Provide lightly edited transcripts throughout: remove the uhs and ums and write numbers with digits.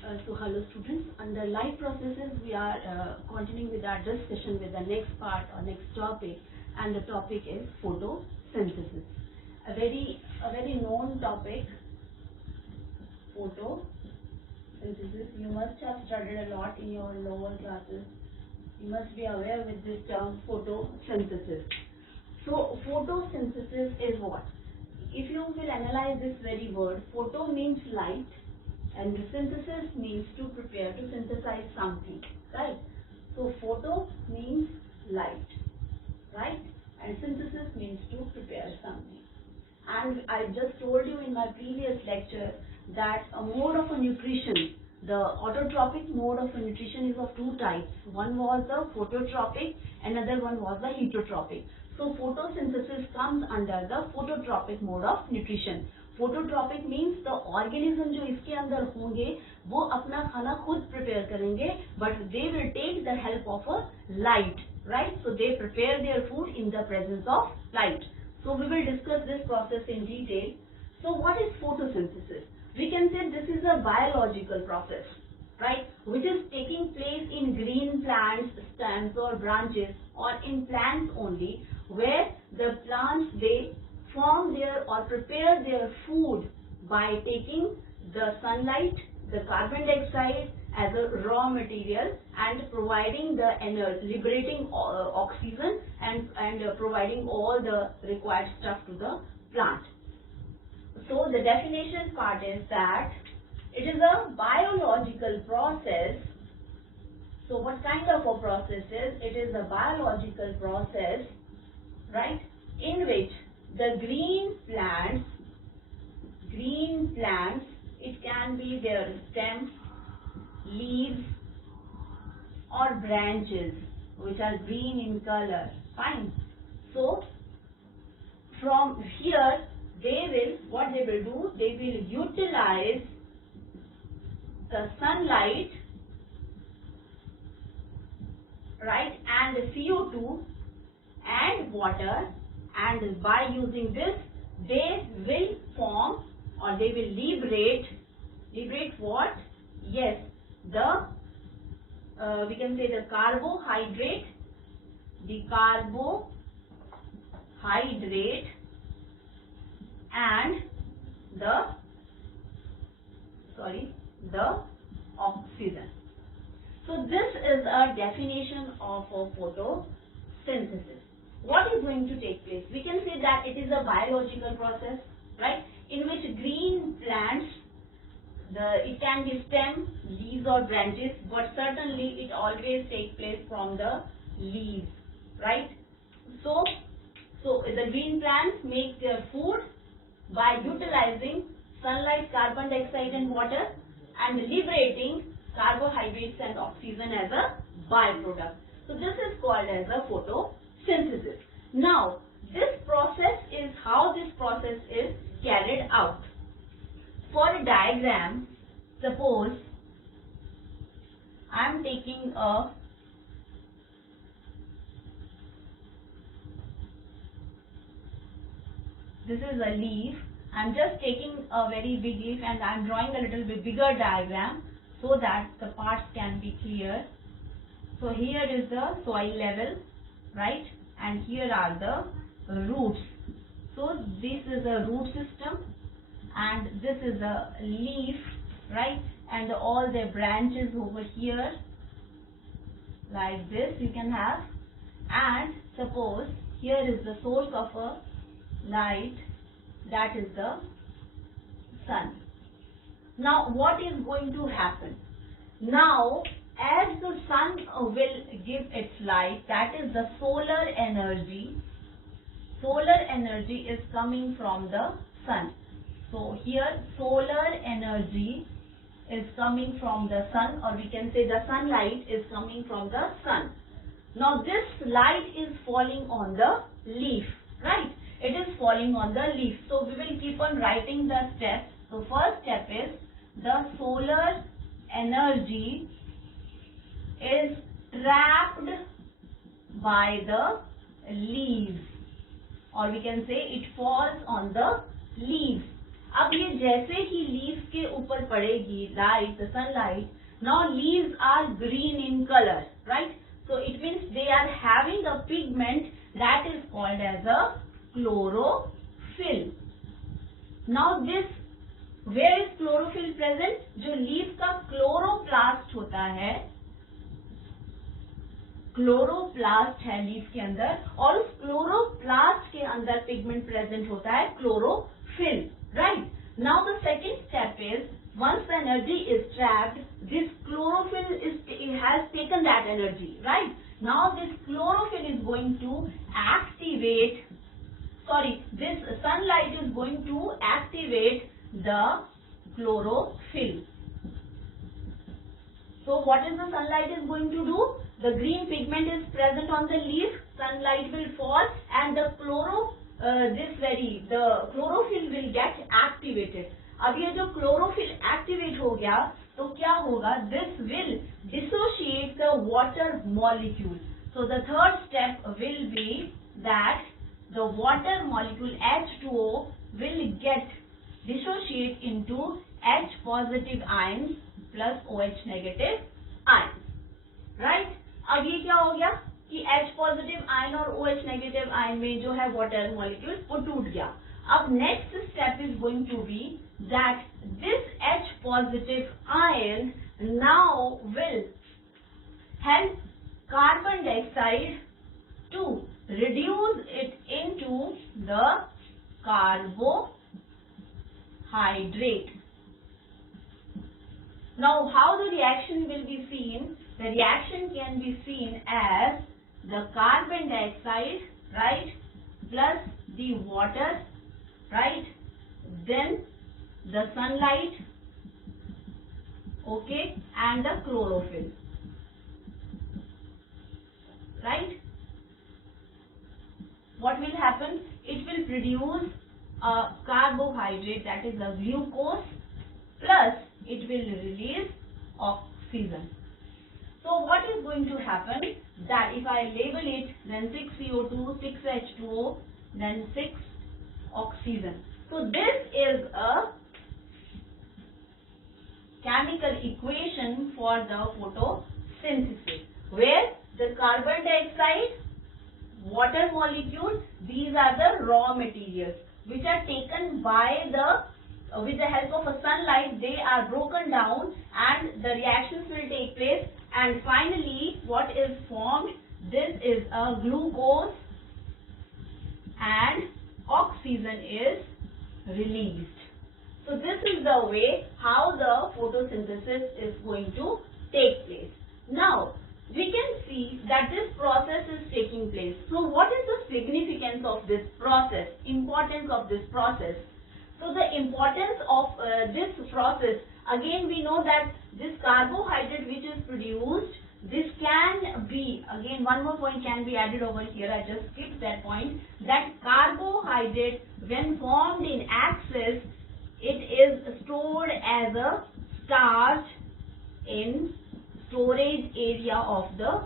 So hello students, under light processes we are continuing with our discussion with the next part or next topic, and the topic is photosynthesis. A very known topic, photosynthesis. You must have studied a lot in your lower classes. You must be aware with this term photosynthesis. So photosynthesis is what? If you will analyze this very word, photo means light and the synthesis means to prepare, to synthesize something, right? So photo means light, right? And synthesis means to prepare something. And I just told you in my previous lecture that a mode of a nutrition, the autotrophic mode of a nutrition is of two types. One was the phototropic, another one was the heterotrophic. So photosynthesis comes under the phototropic mode of nutrition. Phototropic means the organism जो इसके अंदर होंगे वो अपना खाना खुद prepare करेंगे, but they will take the help of a light, right? So they prepare their food in the presence of light. So we will discuss this process in detail. So what is photosynthesis? We can say this is a biological process, right, which is taking place in green plants, stems or branches, or in plants only, where the plants they form their or prepare their food by taking the sunlight, the carbon dioxide as a raw material and providing the energy, liberating oxygen and providing all the required stuff to the plant. So the definition part is that it is a biological process. So what kind of a process is? It is a biological process, right, in which the green plants, it can be their stem, leaves or branches which are green in color, fine. So from here what they will do, they will utilize the sunlight, right, and CO2 and water, and by using this they will form or they will liberate what? Yes, the we can say the carbohydrate and the oxygen. So this is a definition of a photosynthesis. What is going to take place? We can say that it is a biological process, right, in which green plants, it can be stem, leaves or branches, but certainly it always takes place from the leaves, right? So the green plants make their food by utilizing sunlight, carbon dioxide and water, and liberating carbohydrates and oxygen as a byproduct. So this is called as a photosynthesis. Now this process is how this process is carried out. For a diagram, suppose I am taking this is a leaf. I am just taking a very big leaf and I am drawing a little bit bigger diagram so that the parts can be clear. So here is the soil level, right, and here are the roots. So this is a root system and this is a leaf, right, and all the branches over here like this you can have, and suppose here is the source of a light, that is the sun. Now what is going to happen? Now as the sun will give its light, that is the solar energy is coming from the sun. So here solar energy is coming from the sun, or we can say the sunlight is coming from the sun. Now this light is falling on the leaf, right? It is falling on the leaf. So we will keep on writing the steps. So first step is the solar energy is trapped by the leaves, or we can say it falls on the leaves. अब ये जैसे he leaves के ऊपर पड़ेगी light, the sunlight, now leaves are green in color, right? So it means they are having a pigment that is called as a chlorophyll. Now this, where is chlorophyll present? जो leaf का chloroplast होता है, chloroplast है leaf के अंदर, और उस chloroplast के अंदर पिगमेंट प्रेजेंट होता है chlorophyll, right? Now the second step is, once the energy is trapped, this chlorophyll has taken that energy, right? Now this chlorophyll is going to activate, this sunlight is going to activate the chlorophyll. So what is the sunlight is going to do? The green pigment is present on the leaf, sunlight will fall and the chlorophyll will get activated. अब ये जो chlorophyll activate हो गया तो क्या होगा? This will dissociate the water molecule. So the third step will be that the water molecule H2O will get dissociate into H positive ions plus OH negative ions, right? अब ये क्या हो गया कि H पॉजिटिव आयन और OH negative ion में जो है वाटर मॉलिक्यूल वो टूट गया. अब next step is going to be that this H positive ion now will help carbon dioxide to reduce it into the carbohydrate. Now how the reaction will be seen? The reaction can be seen as the carbon dioxide, right, plus the water, right, then the sunlight, okay, and the chlorophyll, right? What will happen? It will produce a carbohydrate, that is a glucose, plus it will release oxygen. So what is going to happen? That if I label it, then 6CO2, 6H2O, then 6 oxygen. So this is a chemical equation for the photosynthesis, where the carbon dioxide, water molecules, these are the raw materials which are taken by with the help of a sunlight, they are broken down and the reactions will take place, and finally what is formed? This is a glucose and oxygen is released. So this is the way how the photosynthesis is going to take place. Now we can see that this process is taking place. So what is the significance of this process? Importance of this process? So the importance of this process, again we know that this carbohydrate which is produced, this can be, again one more point can be added over here, I just skipped that point, that carbohydrate when formed in axis, it is stored as a starch in storage area of the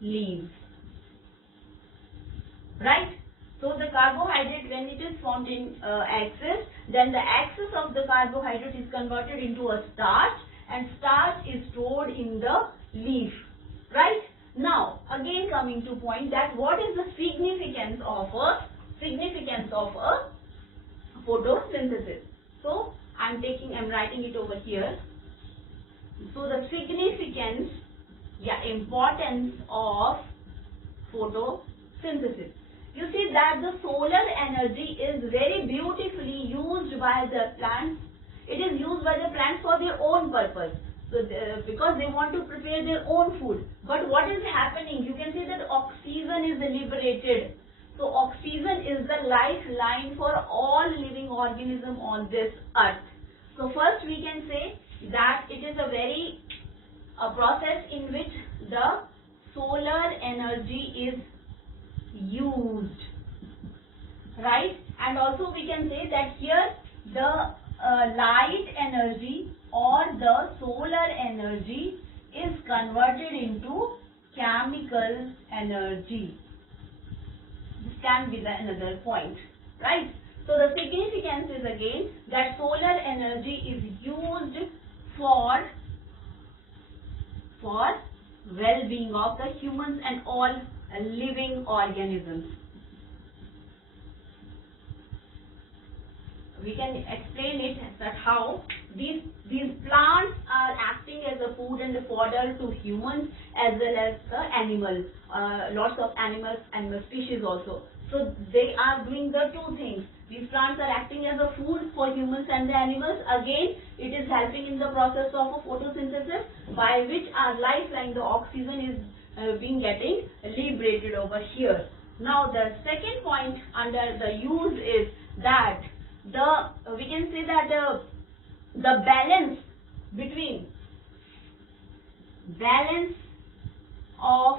leaves, right? So the carbohydrate, when it is formed in axis, then the axis of the carbohydrate is converted into a starch, and starch is stored in the leaf, right? Now again coming to point that what is the significance of a photosynthesis? So I'm writing it over here. So the significance, importance of photosynthesis. You see that the solar energy is very beautifully used by the plants. It is used by the plants for their own purpose. So because they want to prepare their own food. But what is happening? You can see that oxygen is liberated. So oxygen is the lifeline for all living organism on this earth. So first we can say that it is a process in which the solar energy is used, right? And also we can say that here the light energy or the solar energy is converted into chemical energy. This can be another point, right? So the significance is again that solar energy is used for well-being of the humans and all living organisms. We can explain it that how these plants are acting as a food and fodder to humans as well as the animals, lots of animal species also. So they are doing the two things. These plants are acting as a food for humans and the animals. Again, it is helping in the process of photosynthesis, by which our lifeline, the oxygen, is being getting liberated over here. Now the second point under the use is that we can say that the balance of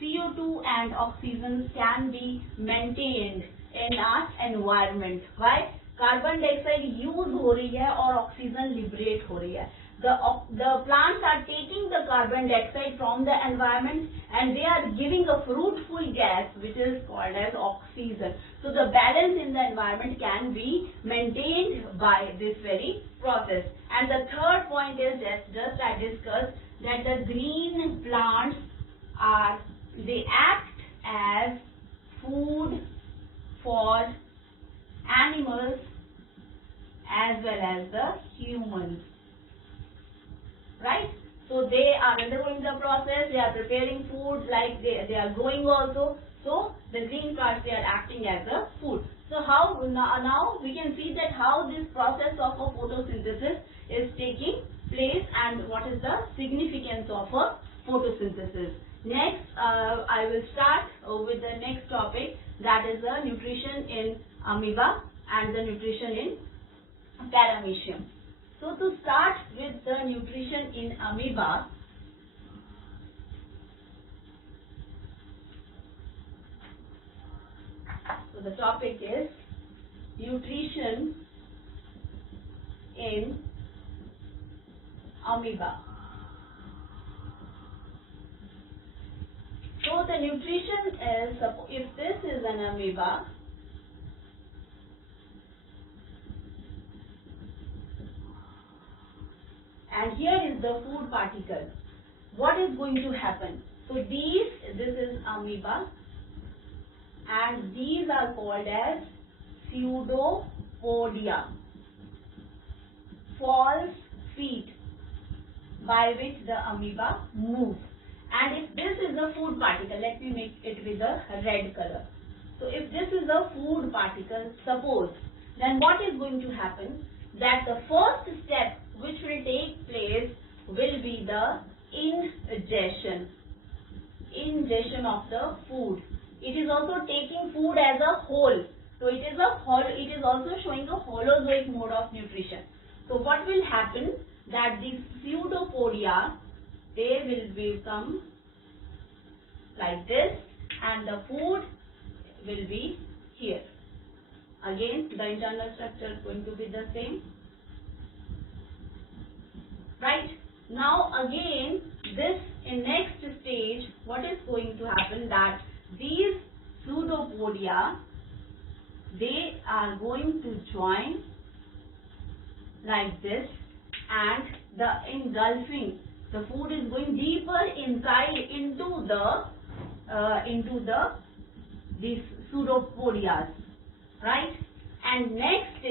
CO2 and oxygen can be maintained in our environment. Why? Carbon dioxide use हो रही है और oxygen liberate हो रही है. The plants are taking the carbon dioxide from the environment and they are giving a fruitful gas which is called as oxygen. So the balance in the environment can be maintained by this very process. And the third point is just I discussed that the green plants they act as food for animals as well as the humans. Right? So they are undergoing the process, they are preparing food, like they are growing also. So the green parts, they are acting as a food. So how now we can see that how this process of a photosynthesis is taking place and what is the significance of a photosynthesis. Next, I will start with the next topic, that is the nutrition in amoeba and the nutrition in paramecium. So to start with the nutrition in amoeba, so the topic is nutrition in amoeba. So the nutrition is, if this is an amoeba, and here is the food particle, what is going to happen? So this is amoeba and these are called as pseudopodia, false feet by which the amoeba moves. And if this is a food particle, let me make it with a red color. So if this is a food particle, suppose, then what is going to happen? That the first step which will take place will be the ingestion of the food. It is also taking food as a whole. So it is also showing a holozoic mode of nutrition. So what will happen? That these pseudopodia, they will become like this and the food will be here. Again, the internal structure is going to be the same. Right? Now again, this in next stage, what is going to happen, that these pseudopodia, they are going to join like this, and the engulfing, the food is going deeper inside into these pseudopodias, right? And next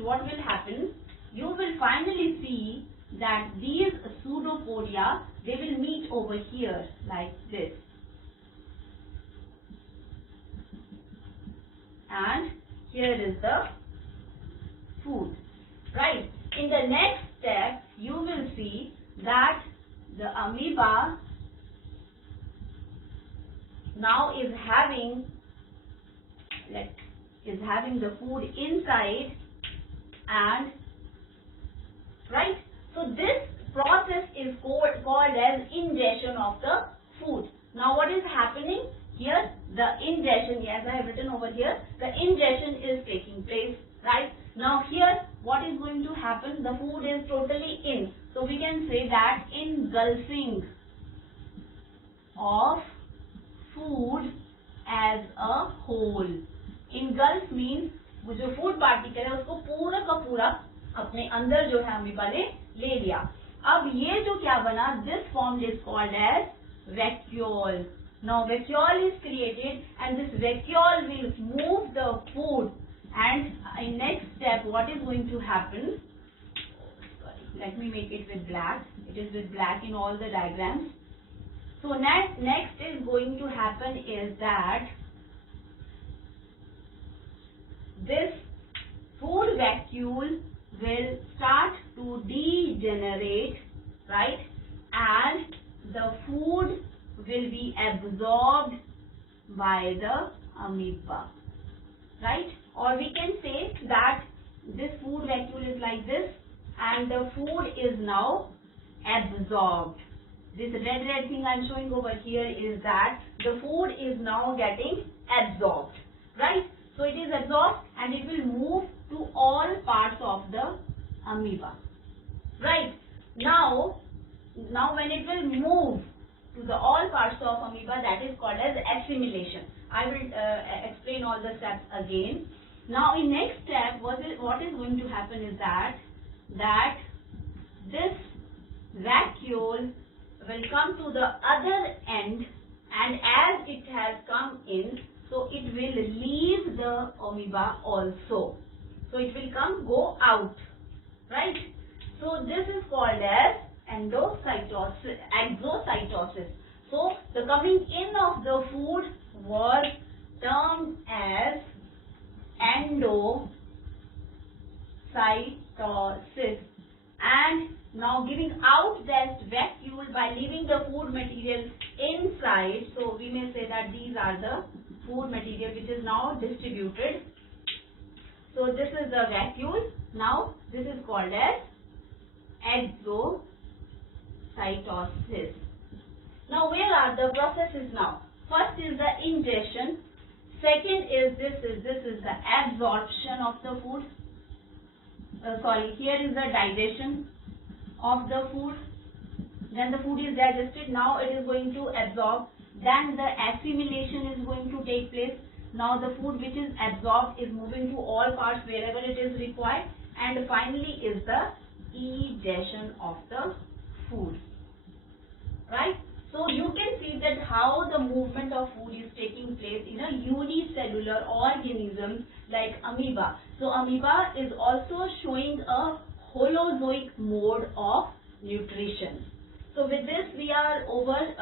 what will happen? You will finally see that these pseudopodia, they will meet over here like this, and here is the food. Right? In the next step, you will see that the amoeba now is having the food inside, and right. So this process is called as ingestion of the food. Now what is happening here? The ingestion, yes, I have written over here, the ingestion is taking place, right? Now here, what is going to happen? The food is totally in. So we can say that engulfing of food as a whole. Engulf means वो जो food particle है उसको पूरा का अंदर जो है amoeba ने ले लिया। अब ये जो क्या बना, this form is called as vacuole. Now vacuole is created and this vacuole will move the food and in next step what is going to happen, let me make it with black, it is with black in all the diagrams. So next is going to happen is that this food vacuole will start to degenerate, right, and the food will be absorbed by the amoeba, right? Or we can say that this food vacuole is like this and the food is now absorbed. This red thing I'm showing over here is that the food is now getting absorbed, right? So it is absorbed and it will move to all parts of the amoeba, right? Now when it will move to the all parts of amoeba, that is called as assimilation. I will explain all the steps again. Now in next step what is going to happen is that this vacuole will come to the other end, and as it has come in, so it will leave the amoeba also. So it will go out, right? So this is called as exocytosis. So the coming in of the food was termed as endocytosis, and now giving out that vacuole by leaving the food material inside. So we may say that these are the food material which is now distributed. So this is the vacuole. Now this is called as exocytosis. Now where are the processes now? First is the ingestion. Second is this is the absorption of the food. Here is the digestion of the food. Then the food is digested. Now it is going to absorb. Then the assimilation is going to take place. Now the food which is absorbed is moving to all parts wherever it is required. And finally is the egestion of the food. Right? So you can see that how the movement of food is taking place in a unicellular organism like amoeba. So amoeba is also showing a holozoic mode of nutrition. So with this we are over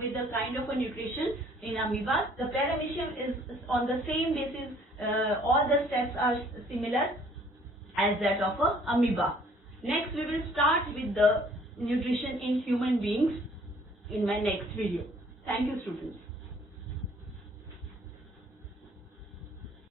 with the kind of a nutrition in amoeba. The paramecium is on the same basis, all the steps are similar as that of a amoeba. Next we will start with the nutrition in human beings in my next video. Thank you, students.